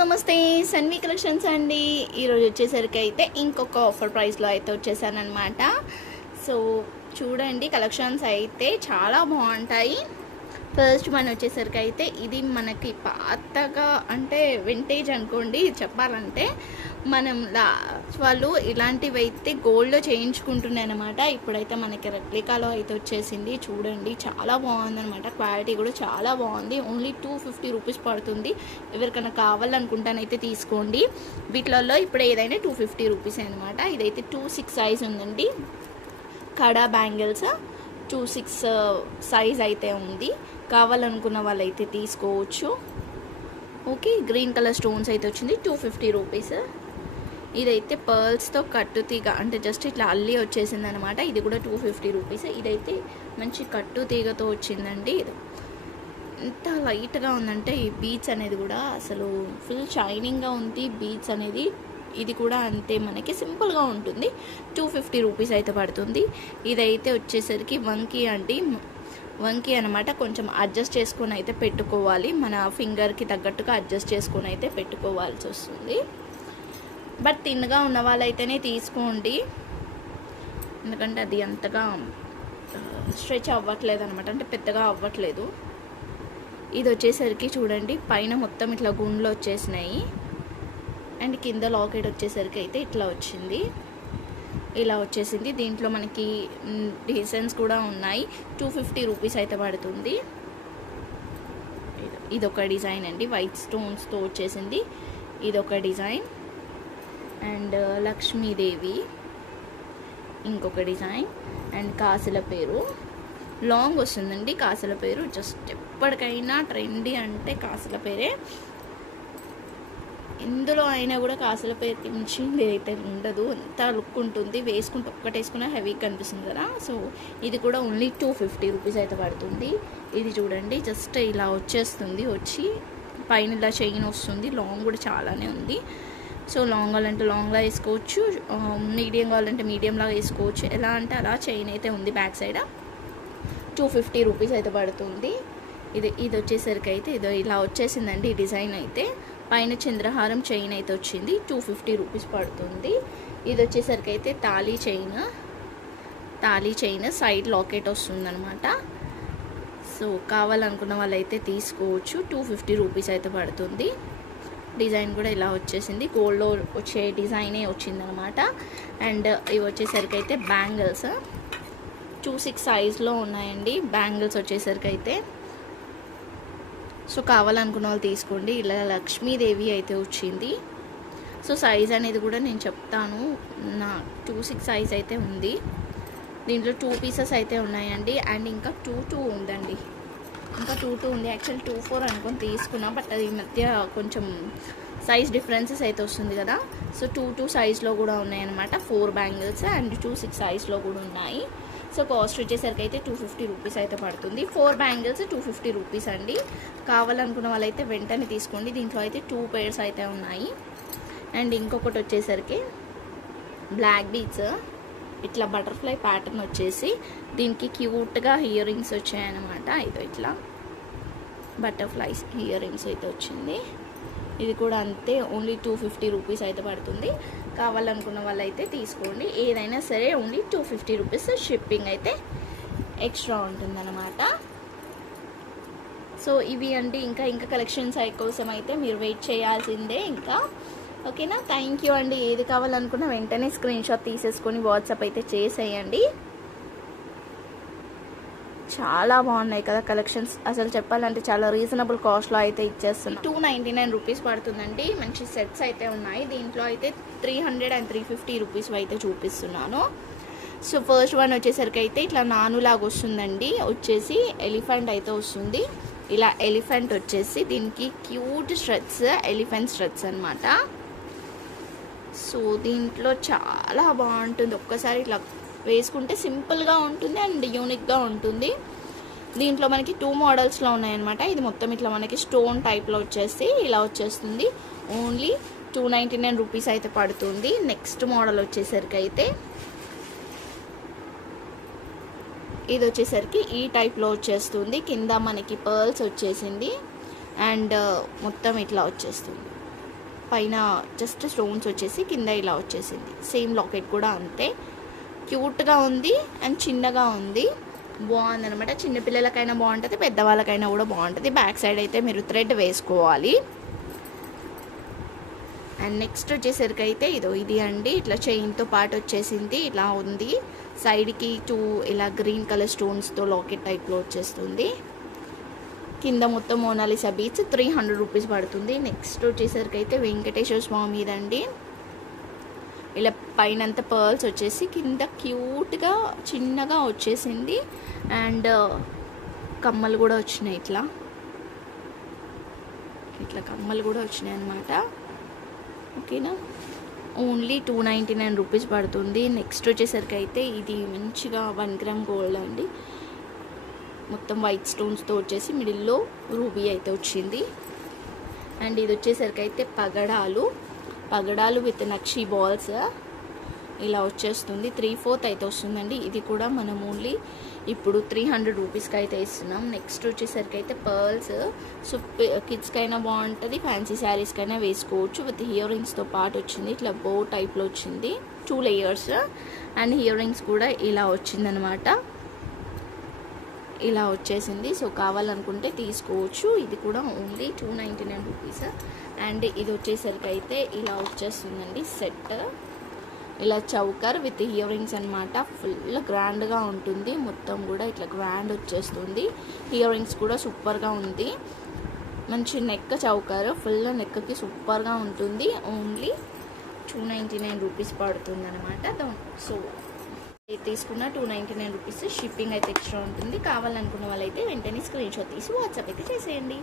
నమస్తే సన్వి కలెక్షన్స్ అండి. ఈరోజు వచ్చేసరికి అయితే ఇంకొక ఆఫర్ ప్రైస్లో అయితే వచ్చేసానమాట. సో చూడండి, కలెక్షన్స్ అయితే చాలా బాగుంటాయి. ఫస్ట్ మనం వచ్చేసరికి అయితే ఇది మనకి పాతగా అంటే వింటేజ్ అనుకోండి చెప్పాలంటే. మనం వాళ్ళు ఇలాంటివి అయితే గోల్డ్లో చేయించుకుంటున్నాయి అనమాట. ఇప్పుడైతే మనకి రెప్లికాలో అయితే వచ్చేసింది. చూడండి, చాలా బాగుందనమాట. క్వాలిటీ కూడా చాలా బాగుంది. ఓన్లీ 250 రూపీస్ పడుతుంది. ఎవరికైనా కావాలనుకుంటానైతే తీసుకోండి. వీటిలలో ఇప్పుడు ఏదైనా 250 రూపీస్ అనమాట. ఇదైతే 26 సైజ్ ఉందండి. కడా బ్యాంగిల్స్ 26 సైజ్ అయితే ఉంది. కావాలనుకున్న వాళ్ళైతే తీసుకోవచ్చు. ఓకే, గ్రీన్ కలర్ స్టోన్స్ అయితే వచ్చింది. 250 రూపీస్. ఇదైతే పర్ల్స్తో కట్టు తీగ అంటే జస్ట్ ఇట్లా అల్లి వచ్చేసింది అనమాట. ఇది కూడా 250 రూపీస్. ఇదైతే మంచి కట్టు తీగతో వచ్చిందండి. ఇది ఎంత లైట్గా ఉందంటే ఈ బీడ్స్ అనేది కూడా అసలు ఫుల్ షైనింగ్గా ఉంది. బీడ్స్ అనేది ఇది కూడా అంతే, మనకి సింపుల్గా ఉంటుంది. 250 రూపీస్ అయితే పడుతుంది. ఇదైతే వచ్చేసరికి వంకీ అండి, వంకీ అనమాట. కొంచెం అడ్జస్ట్ చేసుకొని అయితే పెట్టుకోవాలి. మన ఫింగర్కి తగ్గట్టుగా అడ్జస్ట్ చేసుకొని అయితే పెట్టుకోవాల్సి వస్తుంది. బట్ తిన్నగా ఉన్న వాళ్ళైతేనే తీసుకోండి, ఎందుకంటే అది అంతగా స్ట్రెచ్ అవ్వట్లేదు అనమాట, అంటే పెద్దగా అవ్వట్లేదు. ఇది వచ్చేసరికి చూడండి, పైన మొత్తం ఇట్లా గుండ్లు వచ్చేసినాయి. అండ్ కింద లాకెట్ వచ్చేసరికి అయితే ఇట్లా వచ్చింది, ఇలా వచ్చేసింది. దీంట్లో మనకి డిజైన్స్ కూడా ఉన్నాయి. 250 రూపీస్ అయితే పడుతుంది. ఇదొక డిజైన్ అండి, వైట్ స్టోన్స్తో వచ్చేసింది. ఇదొక డిజైన్. అండ్ లక్ష్మీదేవి ఇంకొక డిజైన్. అండ్ కాసుల పేరు లాంగ్ వస్తుందండి. కాసుల పేరు జస్ట్ ఎప్పటికైనా ట్రెండీ అంటే కాసుల పేరే. ఇందులో అయినా కూడా కాసుల పేరుకి మించింది అయితే ఉండదు, ఎంత లుక్ ఉంటుంది. వేసుకుంటే ఒక్కటేసుకున్నా హెవీగా కనిపిస్తుంది కదా. సో ఇది కూడా ఓన్లీ 250 రూపీస్ అయితే పడుతుంది. ఇది చూడండి, జస్ట్ ఇలా వచ్చేస్తుంది. వచ్చి పైన ఇలా చైన్ వస్తుంది. లాంగ్ కూడా చాలానే ఉంది. సో లాంగ్ కావాలంటే లాంగ్లా వేసుకోవచ్చు, మీడియం కావాలంటే మీడియంలా వేసుకోవచ్చు. ఎలా అంటే అలా చైన్ అయితే ఉంది. బ్యాక్ సైడ్ 250 రూపీస్ అయితే పడుతుంది. ఇది వచ్చేసరికి అయితే ఇది ఇలా వచ్చేసిందండి. ఈ డిజైన్ అయితే పైన చంద్రహారం చైన్ అయితే వచ్చింది. 250 రూపీస్ పడుతుంది. ఇది వచ్చేసరికి అయితే తాళీ చైన్ సైడ్ లాకెట్ వస్తుందన్నమాట. సో కావాలనుకున్న వాళ్ళైతే తీసుకోవచ్చు. 250 రూపీస్ అయితే పడుతుంది. డిజైన్ కూడా ఇలా వచ్చేసింది, గోల్డ్లో వచ్చే డిజైనే వచ్చిందనమాట. అండ్ ఇవి వచ్చేసరికి అయితే బ్యాంగిల్స్ 26 సైజ్లో ఉన్నాయండి. బ్యాంగిల్స్ వచ్చేసరికి అయితే సో కావాలనుకున్న వాళ్ళు తీసుకోండి. ఇలా లక్ష్మీదేవి అయితే వచ్చింది. సో సైజ్ అనేది కూడా నేను చెప్తాను. నా 26 సైజ్ అయితే ఉంది. దీంట్లో 2 పీసెస్ అయితే ఉన్నాయండి. అండ్ ఇంకా 2 ఉందండి. ఇంకా 2 ఉంది. యాక్చువల్ 24 అనుకొని తీసుకున్నా, బట్ అది ఈ మధ్య కొంచెం సైజ్ డిఫరెన్సెస్ అయితే వస్తుంది కదా. సో 2 సైజ్లో కూడా ఉన్నాయన్నమాట. 4 బ్యాంగిల్స్ అండ్ 26 సైజ్లో కూడా ఉన్నాయి. సో కాస్ట్ వచ్చేసరికి అయితే 250 రూపీస్ అయితే పడుతుంది. 4 బ్యాంగిల్స్ 250 రూపీస్ అండి. కావాలనుకున్న వాళ్ళైతే వెంటనే తీసుకోండి. దీంట్లో అయితే 2 పేర్స్ అయితే ఉన్నాయి. అండ్ ఇంకొకటి వచ్చేసరికి బ్లాక్ బీడ్స్, ఇట్లా బటర్ఫ్లై ప్యాటర్న్ వచ్చేసి దీనికి క్యూట్గా ఇయర్ రింగ్స్ వచ్చాయన్నమాట. ఇది ఇట్లా బటర్ఫ్లైస్ ఇయర్ రింగ్స్ అయితే వచ్చింది. ఇది కూడా అంతే, ఓన్లీ 250 రూపీస్ అయితే పడుతుంది. కావాలనుకున్న వాళ్ళైతే తీసుకోండి. ఏదైనా సరే ఓన్లీ 250 రూపీస్. షిప్పింగ్ అయితే ఎక్స్ట్రా ఉంటుందన్నమాట. సో ఇవి అండి. ఇంకా కలెక్షన్స్ కోసం అయితే మీరు వెయిట్ చేయాల్సిందే ఇంకా. ఓకేనా, థ్యాంక్ యూ అండి. ఏది కావాలనుకున్నా వెంటనే స్క్రీన్ షాట్ తీసేసుకొని వాట్సాప్ అయితే చేసేయండి. చాలా బాగున్నాయి కదా కలెక్షన్స్. అసలు చెప్పాలంటే చాలా రీజనబుల్ కాస్ట్లో అయితే ఇచ్చేస్తున్నాం. 299 రూపీస్ పడుతుందండి. మంచి సెట్స్ అయితే ఉన్నాయి. దీంట్లో అయితే 300 అండ్ 350 రూపీస్ అయితే చూపిస్తున్నాను. సో ఫస్ట్ వన్ వచ్చేసరికి అయితే ఇట్లా నానులాగా వస్తుందండి. వచ్చేసి ఎలిఫెంట్ అయితే వస్తుంది. ఇలా ఎలిఫెంట్ వచ్చేసి దీనికి క్యూట్ స్ట్రెట్స్, ఎలిఫెంట్ స్ట్రెట్స్ అనమాట. సో దీంట్లో చాలా బాగుంటుంది. ఒక్కసారి ఇట్లా వేసుకుంటే సింపుల్గా ఉంటుంది అండ్ యూనిక్గా ఉంటుంది. దీంట్లో మనకి 2 మోడల్స్లో ఉన్నాయన్నమాట. ఇది మొత్తం ఇట్లా మనకి స్టోన్ టైప్లో వచ్చేసి ఇలా వచ్చేస్తుంది. ఓన్లీ 299 రూపీస్ అయితే పడుతుంది. నెక్స్ట్ మోడల్ వచ్చేసరికి అయితే ఇది వచ్చేసరికి ఈ టైప్లో వచ్చేస్తుంది. కింద మనకి పర్ల్స్ వచ్చేసింది అండ్ మొత్తం ఇట్లా వచ్చేస్తుంది. పైన జస్ట్ స్టోన్స్ వచ్చేసి కింద ఇలా వచ్చేసింది. సేమ్ లాకెట్ కూడా అంతే, క్యూట్గా ఉంది అండ్ చిన్నగా ఉంది, బాగుందనమాట. చిన్నపిల్లలకైనా బాగుంటుంది, పెద్దవాళ్ళకైనా కూడా బాగుంటుంది. బ్యాక్ సైడ్ అయితే మీరు థ్రెడ్ వేసుకోవాలి. అండ్ నెక్స్ట్ వచ్చేసరికి అయితే ఇది అండి, ఇట్లా చైన్తో పాటు వచ్చేసింది, ఇలా ఉంది. సైడ్కి 2 ఇలా గ్రీన్ కలర్ స్టోన్స్తో లాకెట్ టైప్లో వచ్చేస్తుంది. కింద మొత్తం మోనాలిసా బీచ్ 300 రూపీస్ పడుతుంది. నెక్స్ట్ వచ్చేసరికి అయితే వెంకటేశ్వర స్వామి ఇదండి. ఇలా పైనంత పర్ల్స్ వచ్చేసి కింద క్యూట్గా చిన్నగా వచ్చేసింది. అండ్ కమ్మలు కూడా వచ్చినాయి, ఇట్లా కమ్మలు కూడా వచ్చినాయి అన్నమాట. ఓకేనా, ఓన్లీ 299 రూపీస్ పడుతుంది. నెక్స్ట్ వచ్చేసరికి అయితే ఇది మంచిగా 1 గ్రామ్ గోల్డ్ అండి, మొత్తం వైట్ స్టోన్స్తో వచ్చేసి మిడిల్లో రూబీ అయితే వచ్చింది. అండ్ ఇది వచ్చేసరికి అయితే పగడాలు విత్ నక్షి బాల్స్ ఇలా వచ్చేస్తుంది. 3/4 అయితే వస్తుందండి. ఇది కూడా మనం ఓన్లీ ఇప్పుడు 300 రూపీస్కి అయితే ఇస్తున్నాం. నెక్స్ట్ వచ్చేసరికి అయితే పర్ల్స్, సో కిడ్స్కైనా బాగుంటుంది, ఫ్యాన్సీ శారీస్కైనా వేసుకోవచ్చు. విత్ ఇయర్ రింగ్స్తో పాటు వచ్చింది, ఇట్లా బో టైప్లో వచ్చింది, 2 లేయర్స్. అండ్ ఇయర్ రింగ్స్ కూడా ఇలా వచ్చిందనమాట, ఇలా వచ్చేసింది. సో కావాలనుకుంటే తీసుకోవచ్చు. ఇది కూడా ఓన్లీ 299 రూపీస్. అండ్ ఇది వచ్చేసరికి అయితే ఇలా వచ్చేస్తుందండి సెట్, ఇలా చౌకర్ విత్ ఇయర్ రింగ్స్ అనమాట. ఫుల్ గ్రాండ్గా ఉంటుంది, మొత్తం కూడా ఇట్లా గ్రాండ్ వచ్చేస్తుంది. ఇయర్ రింగ్స్ కూడా సూపర్గా ఉంది, మంచి నెక్ చౌకర్, ఫుల్ నెక్కి సూపర్గా ఉంటుంది. ఓన్లీ 299 రూపీస్ పడుతుంది అనమాట. సో తీసుకున్న 299 రూపీస్, షిప్పింగ్ అయితే ఎక్స్ట్రా ఉంటుంది. కావాలనుకున్న వాళ్ళైతే వెంటనే స్క్రీన్ షాట్ తీసి వాట్సాప్ అయితే చేసేయండి.